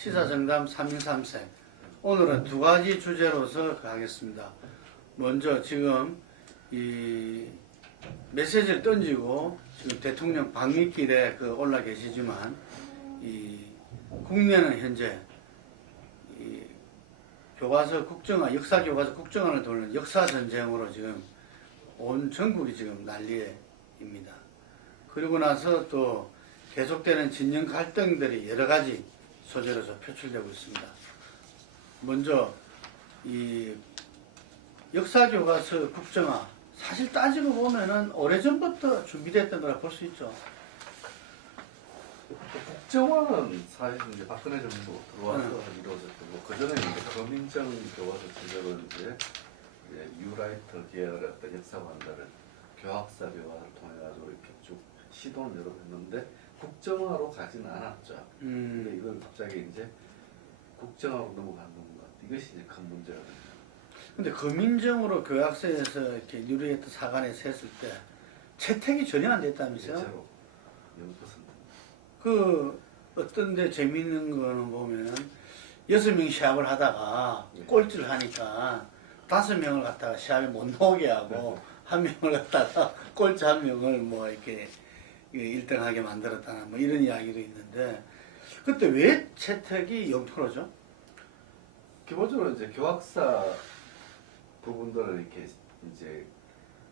시사정담 3인3색. 오늘은 두 가지 주제로서 하겠습니다. 먼저 지금 이 메시지를 던지고 지금 대통령 방미길에 올라 계시지만 이 국내는 현재 이 교과서 국정화, 역사 교과서 국정화를 돌는 역사 전쟁으로 지금 온 전국이 지금 난리입니다. 그리고 나서 또 계속되는 진영 갈등들이 여러 가지 소재로서 표출되고 있습니다. 먼저 이 역사 교과서 국정화, 사실 따지고 보면은 오래전부터 준비됐던 거라 볼 수 있죠. 국정화는 사실 이제 박근혜 정부 들어와서 이루어졌고, 그 전에 이제 검인정 교과서 제도로 이제 유라이터 계열의 어떤 역사관들을 교학사료화를 통해 가지고 이렇게 쭉 시도는 여러 번 했는데 국정화로 가지는 않았죠. 근데 이걸 갑자기 이제 국정화로 넘어가는 것, 이것이 이제 큰 문제가 됩니다. 근데 검인정으로 교학서에서 이렇게 유리했던 사관에 셌을 때 채택이 전혀 안 됐다면서요? 대체로 0%. 그 어떤 데 재밌는 거는 보면 6명 시합을 하다가 꼴찌를 하니까 5명을 갖다가 시합에 못 나오게 하고 1명을 갖다가 꼴찌 1명을 뭐 이렇게 1등하게 만들었다나 뭐 이런 이야기도 있는데, 그때 왜 채택이 0%죠? 기본적으로 이제 교학사 부분들을 이렇게 이제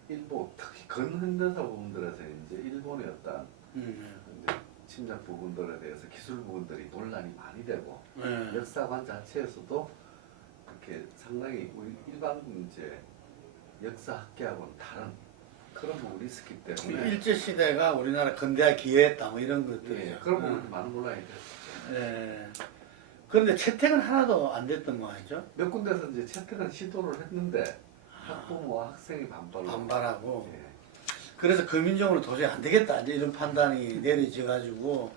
일부 특히 근현대사 부분들에서 이제 일본의 어떤 이제 침략 부분들에 대해서 기술 부분들이 논란이 많이 되고, 역사관 자체에서도 이렇게 상당히 우리 일반 이제 역사학계하고는 다른 그런 부분이 있었기 때문에 일제시대가 우리나라 근대화 기여했다 뭐 이런 것들이 그런 부분이 많은 논란이 됐었죠. 그런데 채택은 하나도 안 됐던 거 아니죠? 몇 군데서 이제 채택은 시도를 했는데 학부모와 학생이 반발하고 그래서 검인정으로 도저히 안 되겠다 이제 이런 판단이 내려져 가지고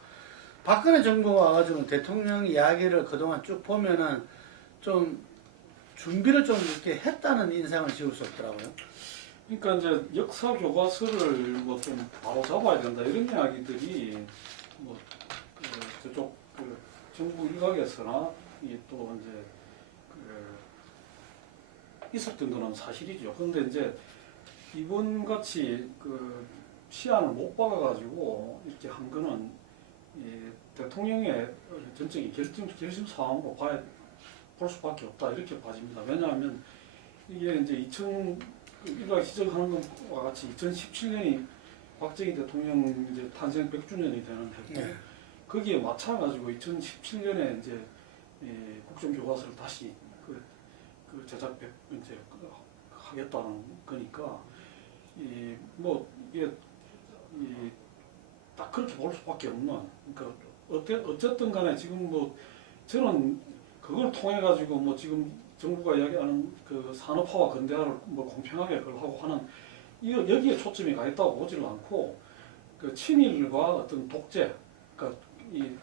박근혜 정부가 와가지고 대통령 이야기를 그동안 쭉 보면은 좀 준비를 좀 이렇게 했다는 인상을 지울 수 없더라고요. 그러니까 이제 역사 교과서를 뭐 좀 바로 잡아야 된다 이런 이야기들이 뭐 저쪽 정부 일각에서나 또 이제 있었던 거는 사실이죠. 그런데 이제 이번 같이 시안을 못 박아가지고 이렇게 한 거는 대통령의 전적인 결심 사항으로 볼 수밖에 없다 이렇게 봐집니다. 왜냐하면 이게 이제 일각 지적하는 것과 같이 2017년이 박정희 대통령 이제 탄생 100주년이 되는 해고, 거기에 맞춰가지고 2017년에 이제 국정교과서를 다시 제작 이제 하겠다는 거니까 뭐 이게 딱 그렇게 볼 수밖에 없는, 그러니까 어쨌든 간에 지금 뭐 저는 그걸 통해 가지고 뭐 지금 정부가 이야기하는 그 산업화와 근대화를 뭐 공평하게 그걸 하고 하는 여기에 초점이 가 있다고 보지를 않고, 그 친일과 어떤 독재, 그러니까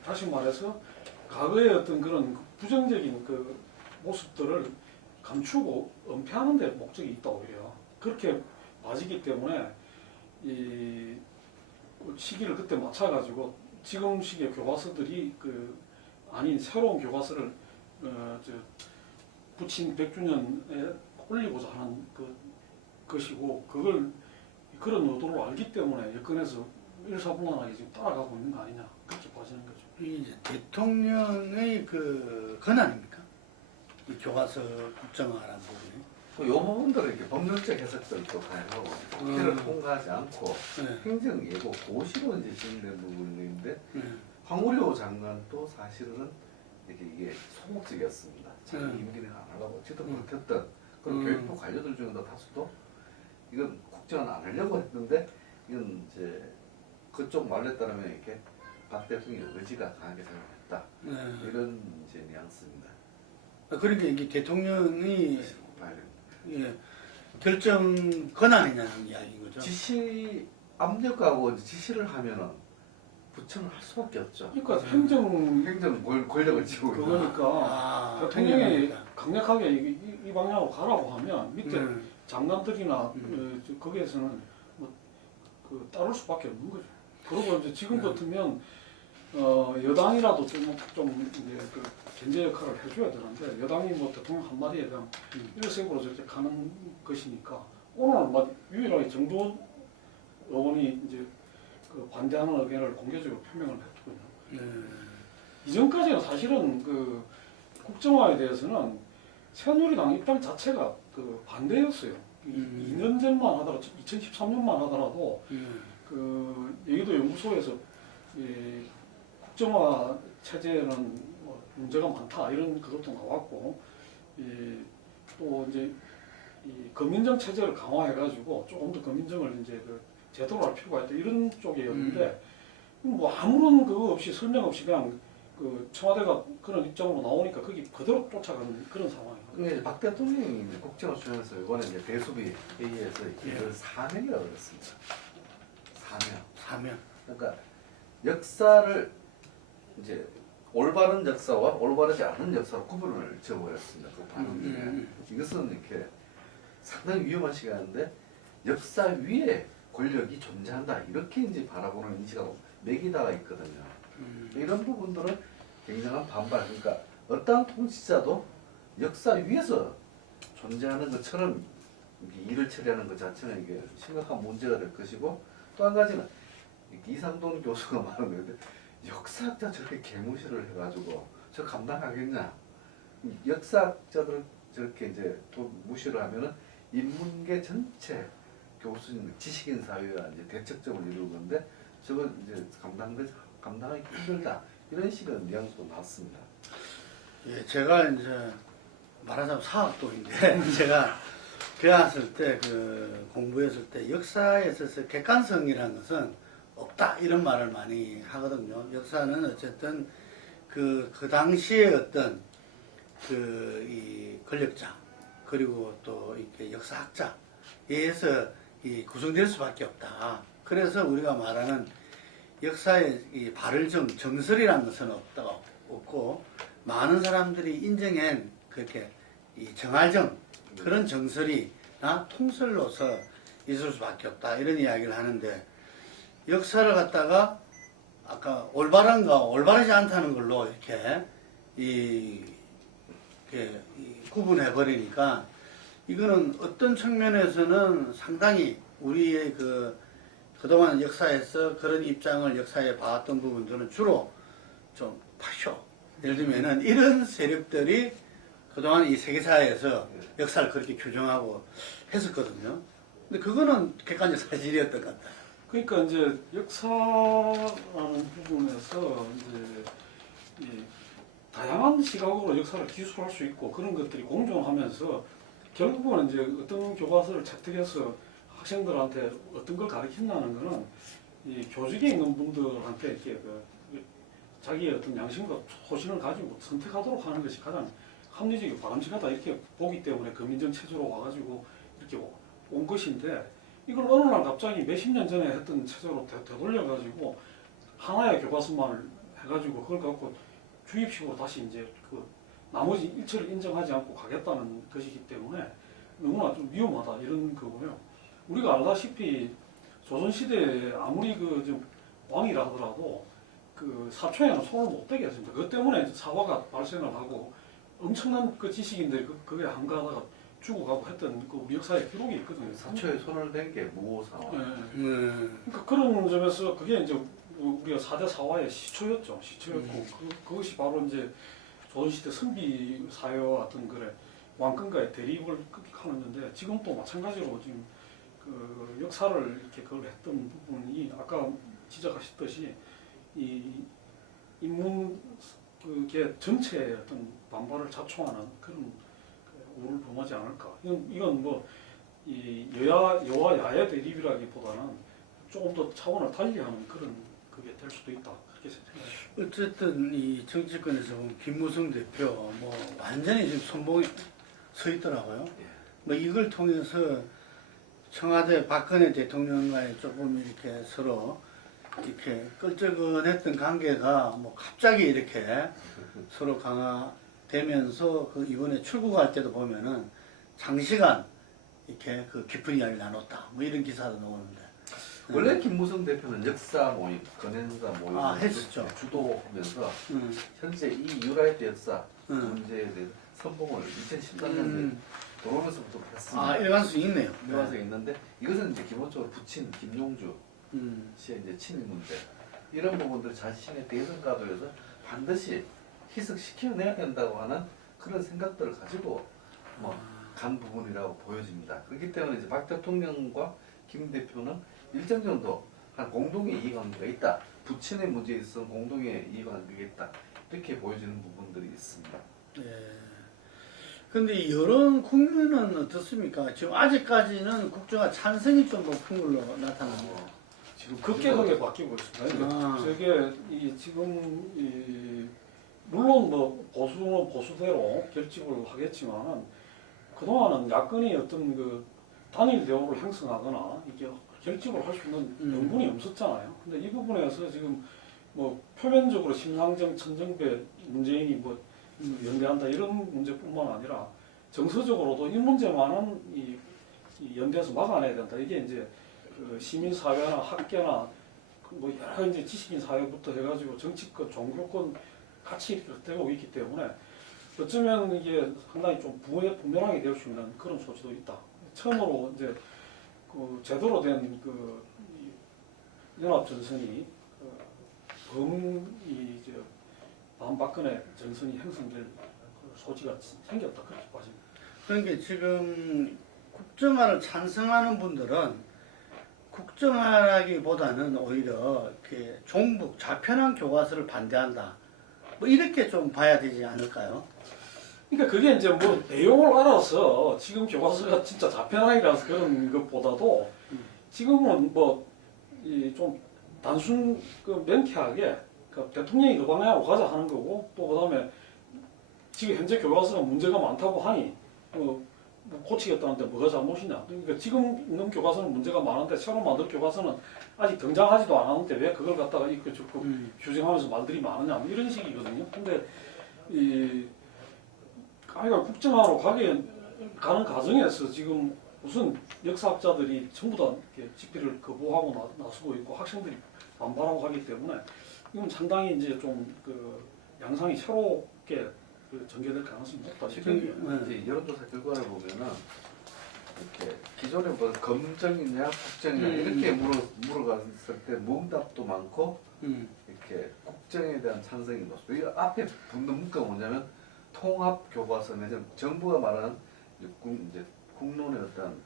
다시 말해서 과거의 어떤 그런 부정적인 그 모습들을 감추고 은폐하는 데 목적이 있다고 해요. 그렇게 봐지기 때문에 이 시기를 그때 맞춰가지고 지금 시기의 교과서들이 아닌 새로운 교과서를 부친 100주년에 올리고자 하는 것이고, 그걸 그런 의도로 알기 때문에 여건에서 일사불란하게 지금 따라가고 있는 거 아니냐 그렇게 봐지는 거죠. 이제 대통령의 권한입니까? 이 교과서 국정화라는 부분이. 이 부분들은 이렇게 법률적 해석들도 가능하고 국회를 통과하지 않고 행정 예고 고시로 이제 진행된 부분인데 황우려 장관도 사실은 이게 소극적이었습니다. 자기 임기는 안 하려고 지도 밝혔던 그런 교육부 관료들 중에도 다수도 이건 국정은 안 하려고 했는데, 이건 이제 그쪽 말에 따르면 이렇게 박 대통령의 의지가 강하게 작용했다. 이런 이제 뉘앙스입니다. 그러니까 이게 대통령이 결정 권한이냐는 이야기인 거죠. 지시 압력하고 지시를 하면은 부처는 할 수밖에 없죠. 그러니까 행정 권력을 쥐고 있는. 그러니까 대통령이 강력하게 이 방향으로 가라고 하면 밑에 장관들이나 거기에서는 뭐 따를 수밖에 없는 거죠. 그리고 이제 지금 같으면 여당이라도 좀 이제 그 견제 역할을 해줘야 되는데 여당이 뭐 대통령 한마디에 대한 일색으로 저렇게 가는 것이니까 오늘 뭐 유일하게 정도 의원이 이제 그 반대하는 의견을 공개적으로 표명을 했거든요. 이전까지는 사실은 그 국정화에 대해서는 새누리당 입장 자체가 그 반대였어요. 2년 전만 하더라도 2013년만 하더라도 그 여의도 연구소에서 이 국정화 체제는 뭐 문제가 많다 이런 그것도 나왔고 또 이제 이 검인정 체제를 강화해가지고 조금 더 검인정을 이제 그 제대로 할 필요가 있다 이런 쪽이었는데 뭐 아무런 그거 없이 설명 없이 그냥 그 청와대가 그런 입장으로 나오니까 거기 그대로 쫓아가는 그런 상황이에요. 근데 박 대통령이 이제 국정을 주면서 이번에 이제 대수비 회의에서 이걸 사명이라고 그랬습니다. 사명. 그러니까 역사를 이제 올바른 역사와 올바르지 않은 역사로 구분을 지어버렸습니다. 그 발언 중에. 이것은 이렇게 상당히 위험한 시간인데 역사 위에 권력이 존재한다 이렇게 이제 바라보는 인식하고 매기다가 있거든요. 이런 부분들은 굉장한 반발. 그러니까 어떠한 통치자도 역사 위에서 존재하는 것처럼 일을 처리하는 것 자체는 이게 심각한 문제가 될 것이고 또 한 가지는 이상돈 교수가 말하는 건데 역사학자 저렇게 개무시를 해가지고 저 감당하겠냐? 역사학자들 저렇게 이제 또 무시를 하면은 인문계 전체 교수님, 지식인 사회와 이제 대척점을 이루는 건데 저걸 이제 감당하기 힘들다 이런 식의 뉘앙스도 나왔습니다. 예, 제가 이제 말하자면 사학도인데 제가 배웠을 때 그 공부했을 때 역사에 있어서 객관성이라는 것은 없다 이런 말을 많이 하거든요. 역사는 어쨌든 그 당시에 어떤 그 이 권력자 그리고 또 이렇게 역사학자에 의해서 이 구성될 수밖에 없다. 그래서 우리가 말하는 역사의 이 정설이라는 것은 없고 많은 사람들이 인정한 그렇게 이 정알정 그런 정설이나 통설로서 있을 수밖에 없다 이런 이야기를 하는데 역사를 갖다가 아까 올바른가 올바르지 않다는 걸로 이렇게 구분해 버리니까 이거는 어떤 측면에서는 상당히 우리의 그동안 역사에서 그런 입장을 역사에 봐왔던 부분들은 주로 좀 파쇼. 예를 들면은 이런 세력들이 그동안 이 세계사에서 역사를 그렇게 규정하고 했었거든요. 근데 그거는 객관적 사실이었던 것 같아요. 그러니까 이제 역사라는 부분에서 이제 이 다양한 시각으로 역사를 기술할 수 있고 그런 것들이 공존하면서 결국은 이제 어떤 교과서를 채택해서 학생들한테 어떤 걸 가르친다는 거는 이 교직에 있는 분들한테 이렇게 자기의 어떤 양심과 소신을 가지고 선택하도록 하는 것이 가장 합리적이고 바람직하다 이렇게 보기 때문에 검인정 체제로 와가지고 이렇게 온 것인데 이걸 어느 날 갑자기 몇십 년 전에 했던 체제로 되돌려가지고 하나의 교과서만 해가지고 그걸 갖고 주입식으로 다시 이제 그 나머지 일체를 인정하지 않고 가겠다는 것이기 때문에 너무나 좀 위험하다 이런 거고요. 우리가 알다시피 조선시대에 아무리 좀 왕이라 하더라도 그 사초에는 손을 못 대게 했습니다. 그것 때문에 사화가 발생을 하고 엄청난 그 지식인들 그게 한가하다가 죽어가고 했던 그 우리 역사의 기록이 있거든요. 사초에 손을 댄 게 무오사화. 그러니까 그런 점에서 그게 이제 우리가 4대 사화의 시초였죠. 시초였고 그것이 바로 이제 조선시대 선비 사회와 어떤 그래 왕권과의 대립을 하는데 지금도 마찬가지로 지금 그 역사를 이렇게 그걸 했던 부분이 아까 지적하셨듯이 이 인문계 전체의 어떤 반발을 자초하는 그런 오를 범하지 않을까. 이건 뭐 이 여와 야의 대립이라기보다는 조금 더 차원을 달리하는 그런 그게 될 수도 있다. 그렇게 생각합니다. 어쨌든 이 정치권에서 보면 김무성 대표 뭐 완전히 지금 선봉에 서 있더라고요. 뭐 이걸 통해서 청와대 박근혜 대통령과의 조금 이렇게 서로 이렇게 끌적은했던 관계가 뭐 갑자기 이렇게 서로 강화되면서 그 이번에 출국할 때도 보면은 장시간 이렇게 그 깊은 이야기를 나눴다. 뭐 이런 기사도 나오는데. 원래 김무성 대표는 역사 모임, 건행사 모임 했었죠. 주도하면서 음. 현재 이 유라이트 역사 음. 문제에 대해 선봉을 2013년에 들어오면서부터 했습니다. 일관성 있네요. 일관성이 있는데 이것은 이제 기본적으로 부친 김용주 씨의 이제 친일 문제 이런 부분들 자신의 대선 가도에서 반드시 희석시켜내야 된다고 하는 그런 생각들을 가지고 간 부분이라고 보여집니다. 그렇기 때문에 이제 박 대통령과 김 대표는 일정 정도 한 공동의 이해관계가 있다. 부친의 문제에 있어서 공동의 이해관계가 있다. 이렇게 보여지는 부분들이 있습니다. 예. 근데 여론 국면은 어떻습니까? 지금 아직까지는 국정화 찬성이 좀 높은 걸로 나타납니다. 지금 급격하게 바뀌고 있습니다. 저게 지금 물론 뭐 보수는 보수대로 결집을 하겠지만은 그동안은 야권이 어떤 그 단일 대우를 형성하거나 이게 결집을 할 수 있는 명분이 없었잖아요. 근데 이 부분에서 지금 뭐 표면적으로 심상정, 천정배, 문재인이 뭐 연대한다 이런 문제뿐만 아니라 정서적으로도 이 문제만은 이 연대해서 막아내야 된다. 이게 이제 그 시민사회나 학계나 뭐 여러 이제 지식인 사회부터 해가지고 정치권, 종교권 같이 되고 있기 때문에 어쩌면 이게 상당히 좀 분명하게 될 수 있는 그런 소지도 있다. 처음으로 이제 그 제대로 된 그 연합 전선이 범이 이제 반박근혜 전선이 형성될 소지가 생겼다 그렇게 봐집니다. 그러니까 지금 국정화를 찬성하는 분들은 국정화라기보다는 오히려 이렇게 종북 좌편향 교과서를 반대한다. 뭐 이렇게 좀 봐야 되지 않을까요? 그러니까 그게 이제 뭐 내용을 알아서 지금 교과서가 진짜 좌편향이라서 그런 것보다도 지금은 뭐 좀 단순 그 명쾌하게 그 대통령이 그 방향으로 가자 하는 거고 또 그다음에 지금 현재 교과서가 문제가 많다고 하니 뭐 고치겠다는데 뭐가 잘못이냐? 그러니까 지금 있는 교과서는 문제가 많은데 새로 만들 교과서는 아직 등장하지도 않았는데 왜 그걸 갖다가 이렇게 적극 규정하면서 말들이 많으냐? 뭐 이런 식이거든요. 근데 아이가 국정화로 가는 과정에서 지금 무슨 역사학자들이 전부 다 이렇게 집회를 거부하고 나서고 있고 학생들이 반발하고 하기 때문에 이건 상당히 이제 좀 그 양상이 새롭게 전개될 가능성이 높다. 지금 이제 여론조사 결과를 보면은 이렇게 기존에 뭐 검정이냐 국정이냐 이렇게 물어봤을 때 무응답도 많고 이렇게 국정에 대한 찬성이 높습니다. 이 앞에 붙는 문구가 뭐냐면 통합 교과서 내지는 정부가 말하는 이제 국론의 어떤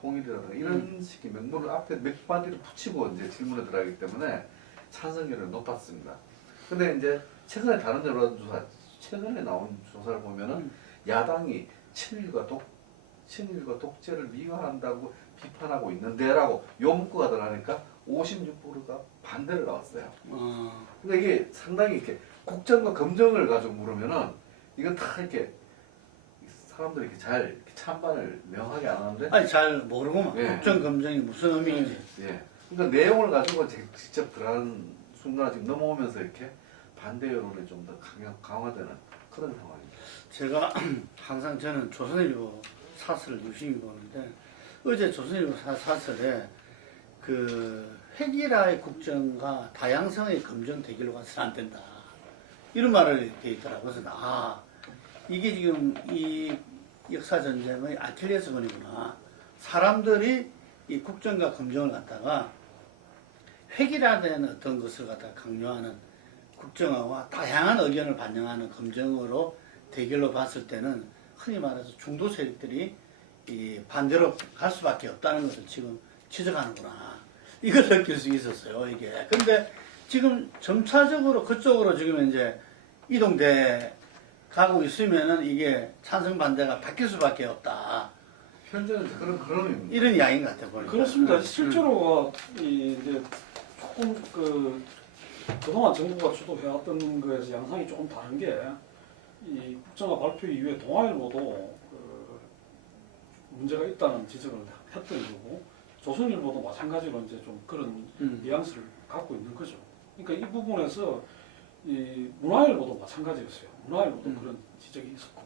통일이라든가 이런 식의 명분을 앞에 몇 마디를 붙이고 이제 질문에 들어가기 때문에 찬성률은 높았습니다. 근데 이제 최근에 다른 여론조사 최근에 나온 조사를 보면은 야당이 친일과 독재를 미화한다고 비판하고 있는데라고 요 문구가 들어가니까 56%가 반대를 나왔어요. 근데 이게 상당히 이렇게 국정과 검정을 가지고 물으면은 이건 다 이렇게 사람들이 이렇게 잘 이렇게 찬반을 명하게 안 하는데 아니 잘 모르고만 예. 국정 검증이 무슨 의미인지. 예. 그러니까 내용을 가지고 직접 들어가는 순간 지금 넘어오면서 이렇게 반대 여론이 좀 더 강화되는 그런 상황입니다. 제가 항상 저는 조선일보 사설을 유심히 보는데 어제 조선일보 사설에 그 획일화의 국정과 다양성의 검증 대결로 가서는 안 된다. 이런 말을 돼 있더라고요. 그래서 이게 지금 이 역사 전쟁의 아킬레스건이구나. 사람들이 이 국정과 검증을 갖다가 획일화된 어떤 것을 갖다가 강요하는 국정화와 다양한 의견을 반영하는 검증으로 대결로 봤을 때는 흔히 말해서 중도 세력들이 이 반대로 갈 수밖에 없다는 것을 지금 지적하는구나. 이걸 느낄 수 있었어요, 이게. 근데 지금 점차적으로 그쪽으로 지금 이제 이동돼 가고 있으면은 이게 찬성 반대가 바뀔 수밖에 없다. 현재는 그런 의미입니다. 이런 이야기인 것 같아요, 보니까. 그렇습니다. 실제로가 이제 조금 그동안 정부가 주도해왔던 거에서 양상이 조금 다른 게 이 국정화 발표 이후에 동아일보도 문제가 있다는 지적을 했던 거고 조선일보도 마찬가지로 이제 좀 그런 뉘앙스를 갖고 있는 거죠. 그러니까 이 부분에서 이 문화일보도 마찬가지였어요. 문화일보도 그런 지적이 있었고,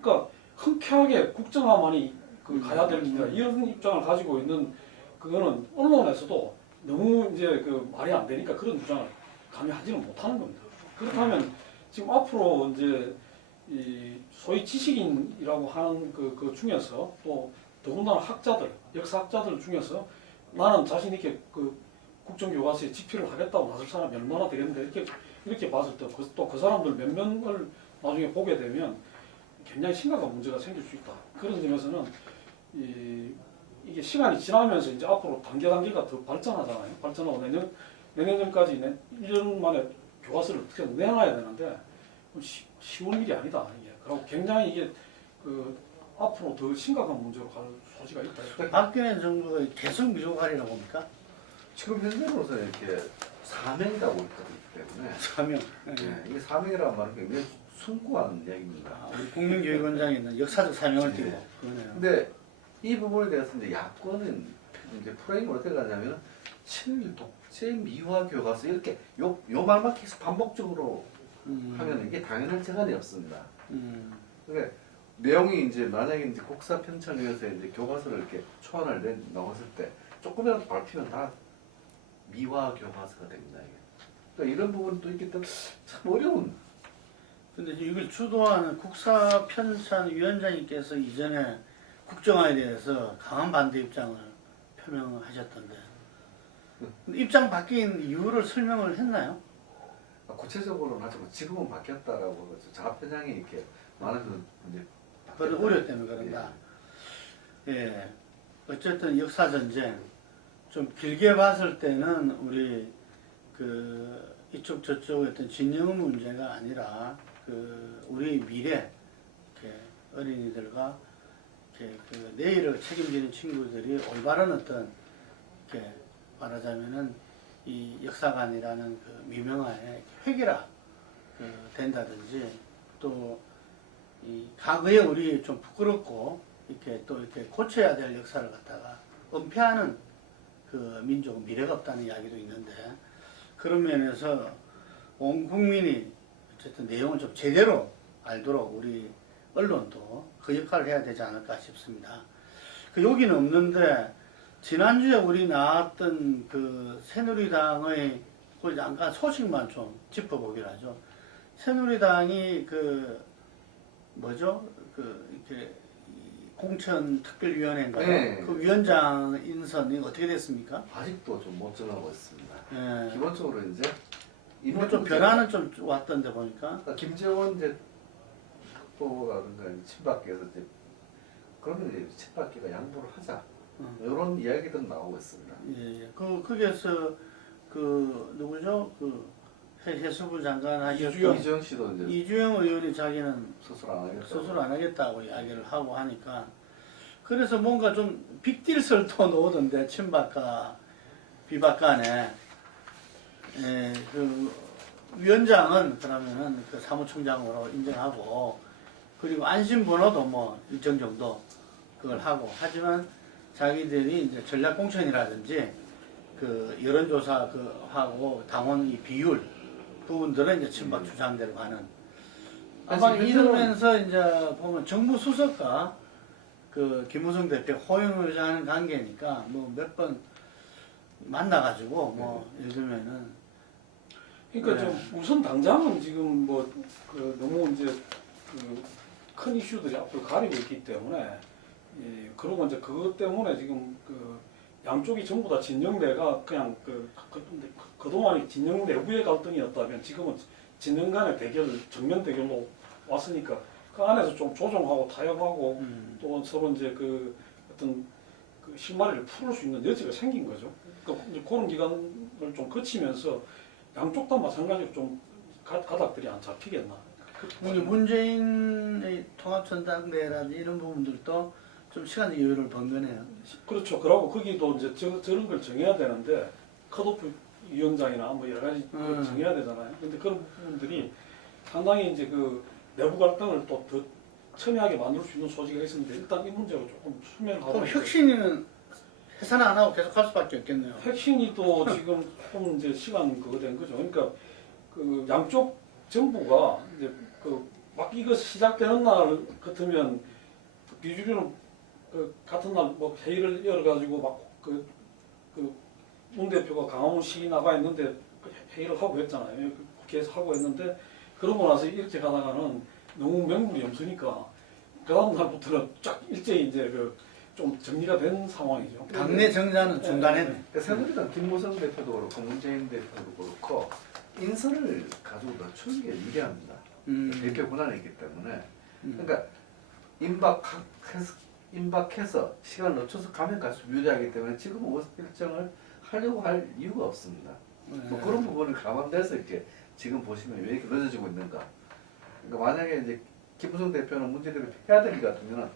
그러니까 흔쾌하게 국정화만이 가야 됩니다. 이런 입장을 가지고 있는 그거는 언론에서도 너무 이제 그 말이 안 되니까 그런 주장을 감히 하지는 못하는 겁니다. 그렇다면 지금 앞으로 이제 이 소위 지식인이라고 하는 그 중에서 또 더군다나 학자들, 역사학자들 중에서 나는 자신 있게 그 국정교과서에 집필을 하겠다고 나설 사람이 얼마나 되겠는데 이렇게 봤을 때 또 그 사람들 몇 명을 나중에 보게 되면 굉장히 심각한 문제가 생길 수 있다. 그런 점에서는 이게 시간이 지나면서 이제 앞으로 단계가 더 발전하잖아요. 발전하고 내년까지 1년 만에 교과서를 어떻게 내놔야 되는데 쉬운 일이 아니다. 이게. 그리고 굉장히 이게 그 앞으로 더 심각한 문제로 갈 소지가 있다. 박근혜 정부가 계속 미족하리라고 봅니까? 지금 현재로서는 이렇게 사명이라고 있기 때문에 사명. 네, 이게 사명이라는 말은 굉장히 숭고한 이야기입니다. 우리 국민교육원장이 있는 역사적 사명을 띠고 네. 그러네요. 근데 이 부분에 대해서 이제 야권은 이제 프레임을 어떻게 가냐면 친일 독재 미화 교과서 이렇게 요 말만 계속 반복적으로 하면 이게 당연한 재간이 없습니다. 그러니까 내용이 이제 만약에 이제 국사 편찬위에서 이제 교과서를 이렇게 초안을 넣었을 때 조금이라도 밟히면 다 미화 교과서가 됩니다. 이게. 그러니까 이런 부분도 있기 때문에 참 어려운. 근데 이걸 주도하는 국사 편찬 위원장님께서 이전에 국정화에 대해서 강한 반대 입장을 표명하셨던데 근데 입장 바뀐 이유를 설명을 했나요? 구체적으로는 하지만 지금은 바뀌었다라고 자편향이 이렇게 많은 이제 그런 우려 때문에 그런다. 예. 어쨌든 역사 전쟁 좀 길게 봤을 때는 우리 그 이쪽 저쪽 어떤 진영 문제가 아니라 그 우리 미래 이렇게 어린이들과 이렇게 그 내일을 책임지는 친구들이 올바른 어떤 이렇게 말하자면은 이 역사관이라는 그 미명화에 획일화 된다든지 또 이 과거에 우리 좀 부끄럽고 이렇게 또 이렇게 고쳐야 될 역사를 갖다가 은폐하는 그 민족은 미래가 없다는 이야기도 있는데 그런 면에서 온 국민이 어쨌든 내용을 좀 제대로 알도록 우리 언론도 그 역할을 해야 되지 않을까 싶습니다. 그 여기는 없는데 지난주에 우리 나왔던 그 새누리당의 그 잠깐 소식만 좀 짚어보기로 하죠. 새누리당이 그 뭐죠? 그 이렇게 공천 특별위원회인가요? 네. 그 위원장 인선이 어떻게 됐습니까? 아직도 좀 못 정하고 있습니다. 예. 기본적으로 이제 뭐 좀 변화는 좀 왔던데 보니까. 그러니까 김재원 이제 후보라든가 친박계에서 이제 그러면 이제 친박계가 양보를 하자 이런 이야기들은 나오고 있습니다. 예. 거기에서 그 누구죠? 그 해수부 장관 하셨던 이주영 씨도 이제 이주영 의원이 자기는 수술 안 하겠다. 수술 안 하겠다고 이야기를 하고 하니까 그래서 뭔가 좀 빅딜설도 놓던데 친박과 비박 간에 예, 그 위원장은 그러면은 그 사무총장으로 인정하고 그리고 안심번호도 뭐 일정 정도 그걸 하고 하지만 자기들이 이제 전략공천이라든지 그 여론조사 그 하고 당원 이 비율 부분들은 이제 친박 주장대로 가는 아마 이러면서 이제 보면 정부 수석과 그 김무성 대표 호영을 하는 관계니까 뭐 몇 번 만나가지고 뭐 예를 들면은 그러니까 네. 좀 우선 당장은 지금 뭐 그 너무 이제 그 큰 이슈들이 앞으로 가리고 있기 때문에 예, 그러고 이제 그것 때문에 지금 그 양쪽이 전부 다 진영대가 그냥 그동안이 진영 내부의 갈등이었다면 지금은 진영 간의 대결, 정면 대결로 왔으니까 그 안에서 좀 조정하고 타협하고 또 서로 이제 그 어떤 그 실마리를 풀을 수 있는 여지가 생긴 거죠. 그러니까 이제 그런 기간을 좀 거치면서 양쪽 다 마찬가지로 좀 가닥들이 안 잡히겠나. 우리 문재인의 통합전당대라든지 이런 부분들도 좀 시간 여유를 번거네요. 그렇죠. 그러고 거기도 이제 저런 걸 정해야 되는데 컷오프 위원장이나 뭐 여러 가지 그걸 정해야 되잖아요. 근데 그런 부분들이 상당히 이제 그 내부 갈등을 또 더 첨예하게 만들 수 있는 소지가 있었는데 일단 이 문제가 조금 수면하고. 그럼 혁신이는 해산 안 하고 계속 할 수밖에 없겠네요. 혁신이 또 지금 조금 이제 시간 그거 된 거죠. 그러니까 그 양쪽 정부가 이제 그 막 이거 시작되는 날 같으면 비주류는 그 같은 날 뭐 회의를 열어가지고 막 그 문 대표가 강화문시 나가 있는데 회의를 하고 했잖아요. 국회에서 하고 했는데 그러고 나서 이렇게 가다가는 너무 명분이 없으니까 그 다음 날부터는 쫙 일제히 이제 좀 정리가 된 상황이죠. 당내 정자는 중단했네. 그러니까 새누리당 김무성 대표도 그렇고 문재인 대표도 그렇고 인선을 가지고 낮추는 게 유리합니다. 대표 권한이 있기 때문에. 그러니까 임박해서 시간을 늦춰서 가면 갈수록 유리하기 때문에 지금 의사결정을 하려고 할 이유가 없습니다. 뭐 그런 부분을 감안돼서 이렇게 지금 보시면 왜 이렇게 늦어지고 있는가. 그러니까 만약에 이제 김무성 대표는 문재인 대표 해야 될 것 같으면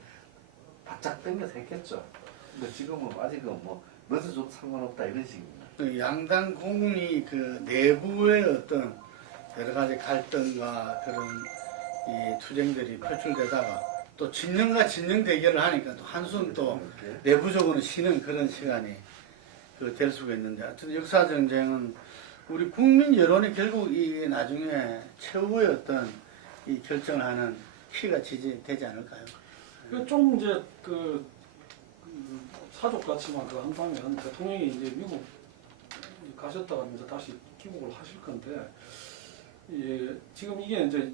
바짝 당겨서 했겠죠. 근데 지금은 아직은 뭐 늦어져도 상관없다 이런 식입니다. 그 양당 공이 그 내부의 어떤 여러 가지 갈등과 그런 이 투쟁들이 표출되다가 또 진영과 진영 대결을 하니까 또 한순 또 내부적으로 쉬는 그런 시간이 될 수가 있는데 하여튼 역사 전쟁은 우리 국민 여론이 결국 이 나중에 최후의 어떤 이 결정을 하는 키가 되지 않을까요? 좀 이제 사족 같지만 한다면 대통령이 이제 미국 가셨다가 이제 다시 귀국을 하실 건데 지금 이게 이제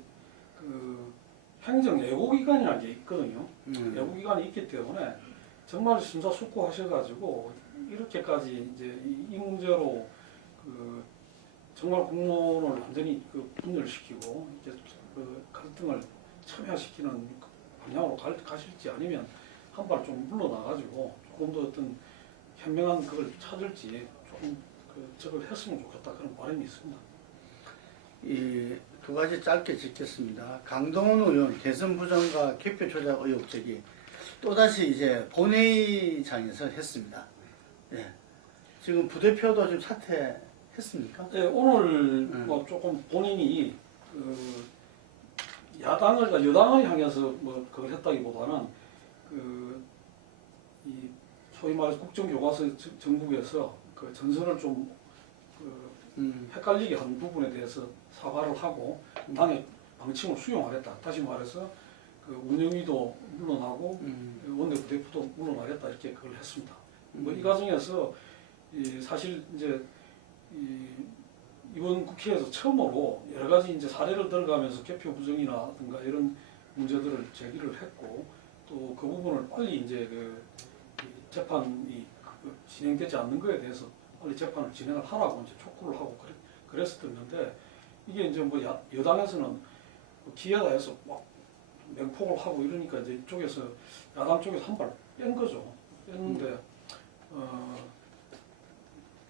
행정 예고기간이라는 게 있거든요. 예고기간이 있기 때문에 정말 심사숙고하셔가지고 이렇게까지 이제 이 문제로 정말 공론을 완전히 분열시키고 이제 갈등을 첨예화시키는 방향으로 가실지 아니면 한 발 좀 물러나가지고 조금 더 어떤 현명한 그걸 찾을지 조금 저걸 했으면 좋겠다 그런 바람이 있습니다. 이 두 가지 짧게 짚겠습니다. 강동원 의원 대선 부정과 개표 조작 의혹 제기 또다시 이제 본회의장에서 했습니다. 예. 지금 부대표도 지금 사퇴했습니까? 네, 오늘 뭐 조금 본인이 여당을 향해서 뭐 그걸 했다기보다는 이 소위 말해서 국정교과서 전국에서 그 전선을 좀 헷갈리게 한 부분에 대해서 사과를 하고 당의 방침을 수용하겠다. 다시 말해서 운영위도 물러나고 원내부대표도 물러나겠다 이렇게 그걸 했습니다. 뭐 이 과정에서 사실 이제 이번 국회에서 처음으로 여러 가지 이제 사례를 들어가면서 개표 부정이라든가 이런 문제들을 제기를 했고 또 그 부분을 빨리 이제 재판이 진행되지 않는 거에 대해서 빨리 재판을 진행을 하라고 이제 촉구를 하고 그랬었는데 이게 이제 뭐 여당에서는 기회다 해서 막 맹폭을 하고 이러니까 이제 이쪽에서 야당 쪽에서 한 발 뺀 거죠. 뺐는데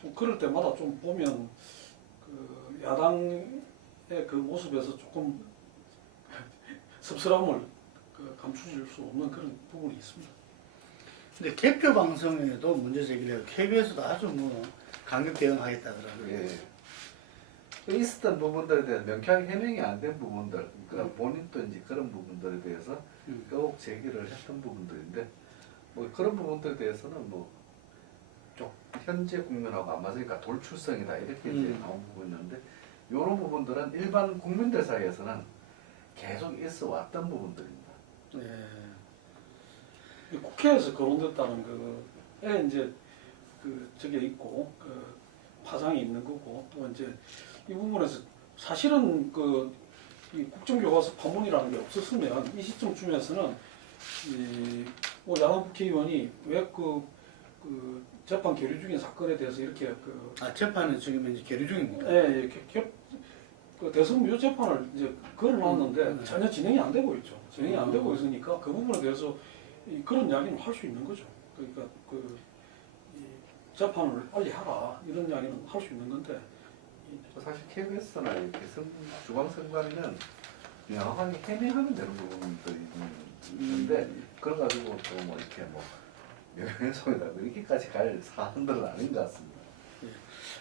좀 그럴 때마다 좀 보면 야당의 그 모습에서 조금 씁쓸함을 감추실 수 없는 그런 부분이 있습니다. 근데 개표 방송에도 문제 제기를 해요. KBS도 아주 뭐 강력 대응하겠다 그러고요. 예. 있었던 부분들에 대해서 명쾌하게 해명이 안 된 부분들, 그러니까 본인도 이제 그런 부분들에 대해서 의혹 제기를 했던 부분들인데, 뭐 그런 부분들에 대해서는 뭐 좀 현재 국면하고 안 맞으니까 돌출성이다 이렇게 이제 나온 부분이었는데, 이런 부분들은 일반 국민들 사이에서는 계속 있어 왔던 부분들입니다. 네. 국회에서 거론됐다는 그에 이제 저게 있고 파장이 있는 거고 또 이제 이 부분에서 사실은 이 국정교과서 파문이라는 게 없었으면 이 시점쯤에서는 뭐 야당 국회의원이 왜 재판 계류 중인 사건에 대해서 이렇게 재판은 지금 이제 계류 중입니까? 예, 대선 무효 재판을 이제 걸어놨는데 전혀 진행이 안 되고 있죠. 진행이 안 되고 있으니까 그 부분에 대해서 그런 이야기는 할 수 있는 거죠. 그러니까 이 재판을 빨리 하라 이런 이야기는 할 수 있는 건데. 사실 KBS나 이렇게 중앙선관위는 명확하게 해명하면 되는 부분들이 있는데 그걸 가지고 또 뭐 이렇게 뭐 명예훼손이다 이렇게까지 갈 사안들은 아닌 것 같습니다.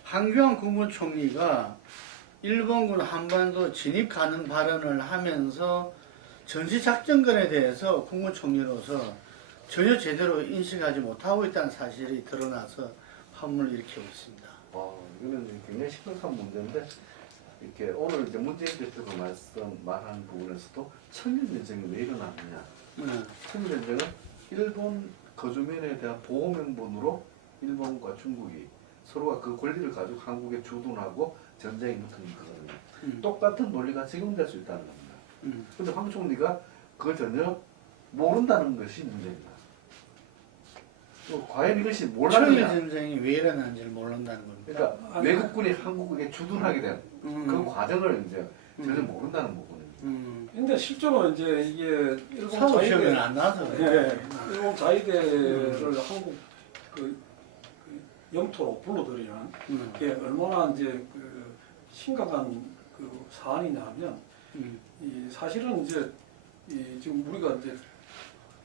한교안 국무총리가 일본군 한반도 진입 가능 발언을 하면서 전시작전권에 대해서 국무총리로서 전혀 제대로 인식하지 못하고 있다는 사실이 드러나서 파문을 일으키고 있습니다. 이거는 굉장히 심각한 문제인데 이렇게 오늘 이제 문재인 대표가 말한 부분에서도 청년전쟁이 왜 일어났느냐. 청년전쟁은 일본 거주민에 대한 보호 명분으로 일본과 중국이 서로가 그 권리를 가지고 한국에 주둔하고 전쟁이 붙은 거거든요. 똑같은 논리가 적용될 수 있다는 겁니다. 근데 황 총리가 그걸 전혀 모른다는 것이 문제입니다. 또 과연 이것이 청일 몰랐느냐? 전쟁이 왜 일어났는지를 모른다는 겁니다. 그러니까 외국군이 한국에 주둔하게 된 그 과정을 이제 전혀 모른다는 부분입니다. 근데 실제로 이제 이게 일본 사법 시험에는 자위대, 안 나와서 예, 그래요. 일본 자위대를 한국 그 영토로 불러들이는 게 얼마나 이제 그 심각한 그 사안이냐면 이 사실은 이제 이 지금 우리가 이제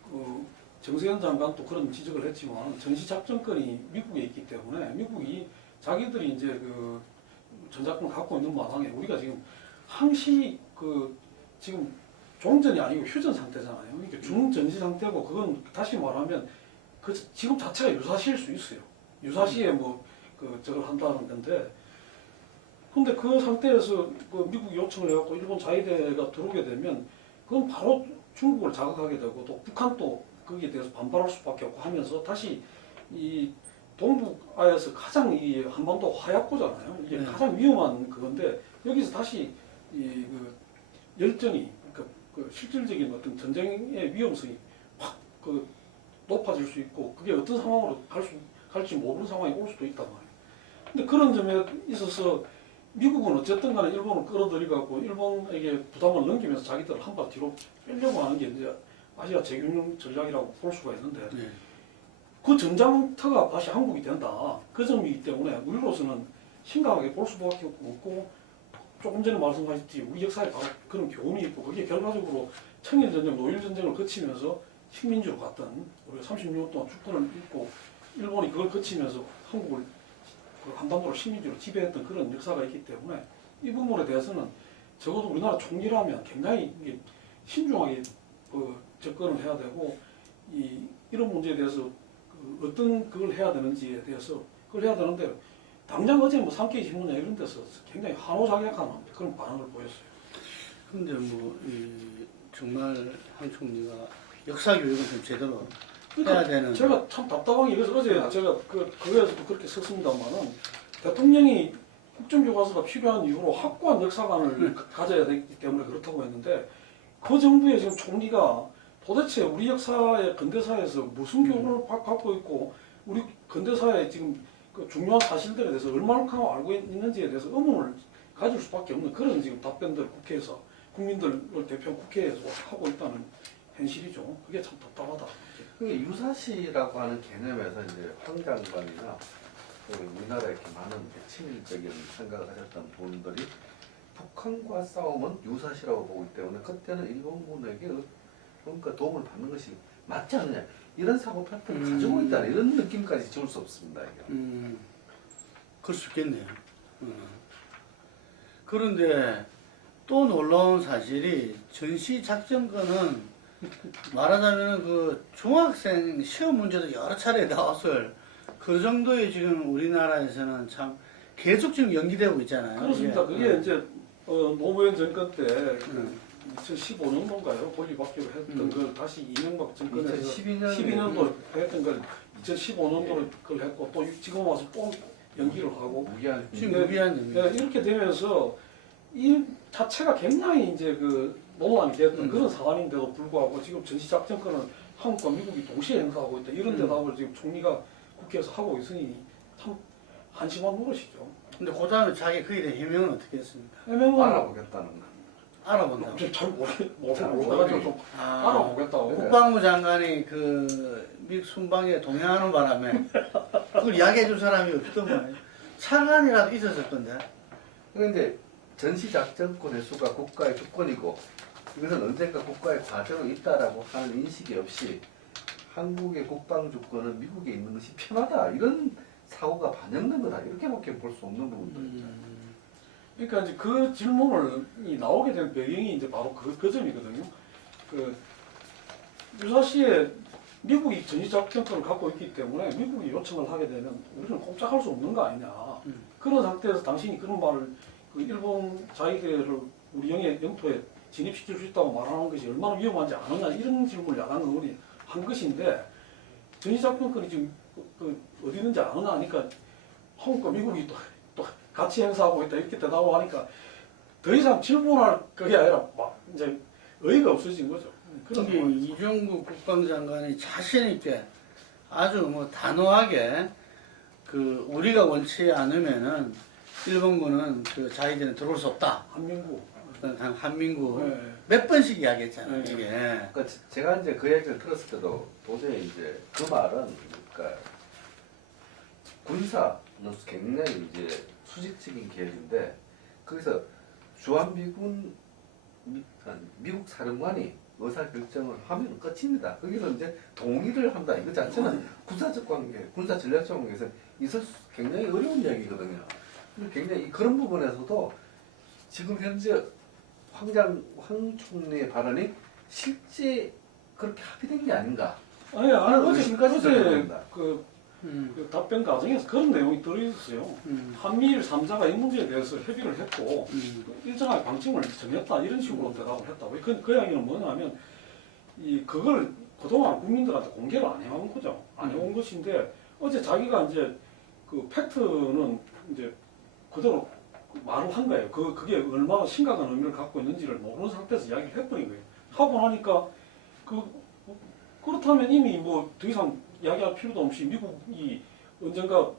그 정세현 장관도 그런 지적을 했지만 전시작전권이 미국에 있기 때문에 미국이 자기들이 이제 그 전작권을 갖고 있는 마당에 우리가 지금 항시 그 지금 종전이 아니고 휴전 상태잖아요. 그러니까 중전시 상태고 그건 다시 말하면 그 지금 자체가 유사시일 수 있어요. 유사시에 뭐 그 저걸 한다는 건데 근데 그 상태에서 그 미국이 요청을 해갖고 일본 자위대가 들어오게 되면 그건 바로 중국을 자극하게 되고 또 북한도 거기에 대해서 반발할 수밖에 없고 하면서 다시 이 동북아에서 가장 이 한반도 화약고잖아요. 이게 네. 가장 위험한 그건데 여기서 다시 이 그 열전이 그 실질적인 어떤 전쟁의 위험성이 확 그 높아질 수 있고 그게 어떤 상황으로 갈지 모르는 상황이 올 수도 있단 말이에요. 근데 그런 점에 있어서 미국은 어쨌든 간에 일본을 끌어들이고 일본에게 부담을 넘기면서 자기들 한 발 뒤로 빼려고 하는 게 이제 아시아 재균형 전략이라고 볼 수가 있는데 네. 그 전장터가 다시 한국이 된다. 그 점이기 때문에 우리로서는 심각하게 볼 수밖에 없고 조금 전에 말씀하셨듯이 우리 역사에 바로 그런 교훈이 있고 그게 결과적으로 청일전쟁, 노일전쟁을 거치면서 식민지로 갔던 우리가 36년 동안 주권을 잃고 일본이 그걸 거치면서 한국을 그 한반도를 식민지로 지배했던 그런 역사가 있기 때문에 이 부분에 대해서는 적어도 우리나라 총리라면 굉장히 이게 신중하게 접근을 해야 되고 이런 문제에 대해서 그 어떤 그걸 해야 되는지에 대해서 그걸 해야 되는데 당장 어제 뭐 산케이 신문이나 이런 데서 굉장히 한호작약하는 그런 반응을 보였어요. 근데 정말 한 총리가 역사 교육을 좀 제대로 해야 되는. 제가 참 답답한 게 그래서 어제 제가 그거에서도 그렇게 썼습니다만은 대통령이 국정교과서가 필요한 이유로 확고한 역사관을 가져야 되기 때문에 그렇다고 했는데 그 정부의 지금 총리가 도대체 우리 역사의 근대사에서 무슨 교훈을 갖고 있고 우리 근대사의 지금 그 중요한 사실들에 대해서 얼마만큼 알고 있는지에 대해서 의문을 가질 수밖에 없는 그런 지금 답변들 국회에서 국민들을 대표한 국회에서 하고 있다는 현실이죠. 그게 참 답답하다. 그게 유사시라고 하는 개념에서 이제 황 장관이나 우리나라에 이렇게 많은 친일적인 생각을 하셨던 분들이 북한과 싸움은 유사시라고 보기 때문에 그때는 일본군에게 그러니까 도움을 받는 것이 맞지 않느냐 이런 사고 패턴을 가지고 있다 이런 느낌까지 지울 수 없습니다. 이게. 그럴 수 있겠네요. 그런데 또 놀라운 사실이 전시작전권은 말하자면 그 중학생 시험 문제도 여러 차례 나왔을 그 정도의 지금 우리나라에서는 참 계속 지금 연기되고 있잖아요. 그렇습니다. 이게. 그게 이제 노무현 정권 때 2015년도인가요? 권리받기로 했던 걸 다시 이명박 정권에서 12년도 했던 걸 2015년도로 그걸 했고 또 지금 와서 또 연기를 하고 무기한 지금 무기한 연기. 이렇게 되면서 이 자체가 굉장히 이제 그 논란이 됐던 그런 사안인데도 불구하고 지금 전시작전권을 한국과 미국이 동시에 행사하고 있다. 이런 대답을 지금 총리가 국회에서 하고 있으니 참 한심한 노릇이죠. 근데 그 다음에 자기 거기에 대한 해명은 어떻게 했습니까? 해명은 알아보겠다는 거. 알아본다고. 잘 잘 모르가지고 좀 아, 알아보겠다고. 국방부 장관이 그 미국 순방에 동행하는 바람에 그걸 이야기해 줄 사람이 없더만 차관이라도 있었을 건데. 그런데 전시작전권의 수가 국가의 주권이고 이것은 언젠가 국가의 과제로 있다라고 하는 인식이 없이 한국의 국방주권은 미국에 있는 것이 편하다 이런 사고가 반영된 거다 이렇게밖에 볼 수 없는 부분들이죠. 그러니까 이제 그 질문을 나오게 된 배경이 이제 바로 그 점이거든요. 그 유사시에 미국이 전시작전권을 갖고 있기 때문에 미국이 요청을 하게 되면 우리는 꼼짝할 수 없는 거 아니냐. 그런 상태에서 당신이 그런 말을 그 일본 자위대를 우리 영토에 진입시킬 수 있다고 말하는 것이 얼마나 위험한지 아느냐 이런 질문을 야당 의원이 한 것인데 전시작전권이 지금 어디 있는지 아느냐 하니까 한국과 미국이 또 같이 행사하고 있다 이렇게 대답을 하니까 더 이상 질문할 그게 아니라 막 이제 의의가 없어진 거죠. 그런 특히 상황이죠. 이종국 국방장관이 자신 있게 아주 뭐 단호하게 그 우리가 원치 않으면은 일본군은 그 자기들은 들어올 수 없다. 한민구. 한민국 네. 몇 번씩 이야기했잖아요. 네. 이게. 그러니까 제가 이제 그 얘기를 들었을 때도 도저히 이제 그 말은 그러니까 군사는 굉장히 이제 수직적인 계획인데 거기서 주한미군 미국 사령관이 의사 결정을 하면 끝입니다. 거기서 이제 동의를 한다. 이거 자체는 군사적 관계, 군사 전략적 관계에서 있을 수 굉장히 어려운 이야기거든요. 굉장히 그런 부분에서도 지금 현재 황 총리의 발언이 실제 그렇게 합의된 게 아닌가. 아니 하는 어제 의심까지 들어갑니다. 그 답변 과정에서 그런 내용이 들어있었어요. 한미일 3자가 이 문제에 대해서 협의를 했고 일정하게 방침을 정했다 이런 식으로 대답을 했다고. 그 이야기는 뭐냐면 그걸 그동안 국민들한테 공개를 안 해온 거죠. 안 해온 것인데 어제 자기가 이제 그 팩트는 이제 그대로 말을 한 거예요. 그게 얼마나 심각한 의미를 갖고 있는지를 모르는 상태에서 이야기를 해버린 거예요. 하고 나니까 그렇다면 이미 뭐 더 이상 이야기할 필요도 없이 미국이 언젠가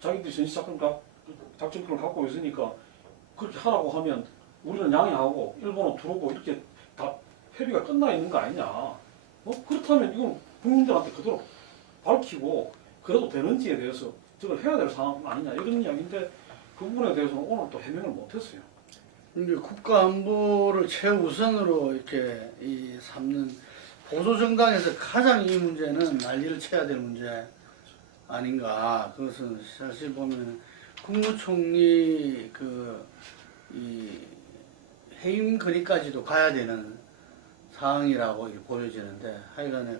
자기들이 작전권을 갖고 있으니까 그렇게 하라고 하면 우리는 양해하고 일본은 두르고 이렇게 다 협의가 끝나 있는 거 아니냐. 그렇다면 이건 국민들한테 그대로 밝히고 그래도 되는지에 대해서 저걸 해야 될 상황 아니냐 이런 이야기인데 그 부분에 대해서는 오늘 또 해명을 못했어요. 근데 국가 안보를 최우선으로 이렇게 삼는 보수 정당에서 가장 이 문제는 난리를 쳐야 될 문제 아닌가. 그것은 사실 보면 국무총리 이 해임 건의까지도 가야 되는 상황이라고 보여지는데 하여간에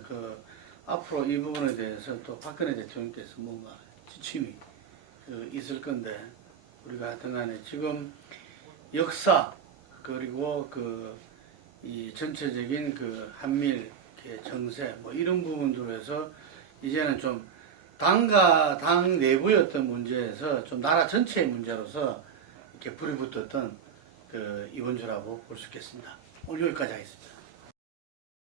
앞으로 이 부분에 대해서 또 박근혜 대통령께서 뭔가 지침이 있을 건데 우리가 하여튼 간에 지금 역사 그리고 이 전체적인 한밀 정세 뭐 이런 부분들로 해서 이제는 좀 당과 당 내부의 어떤 문제에서 좀 나라 전체의 문제로서 이렇게 불이 붙었던 이번 주라고 볼 수 있겠습니다. 오늘 여기까지 하겠습니다.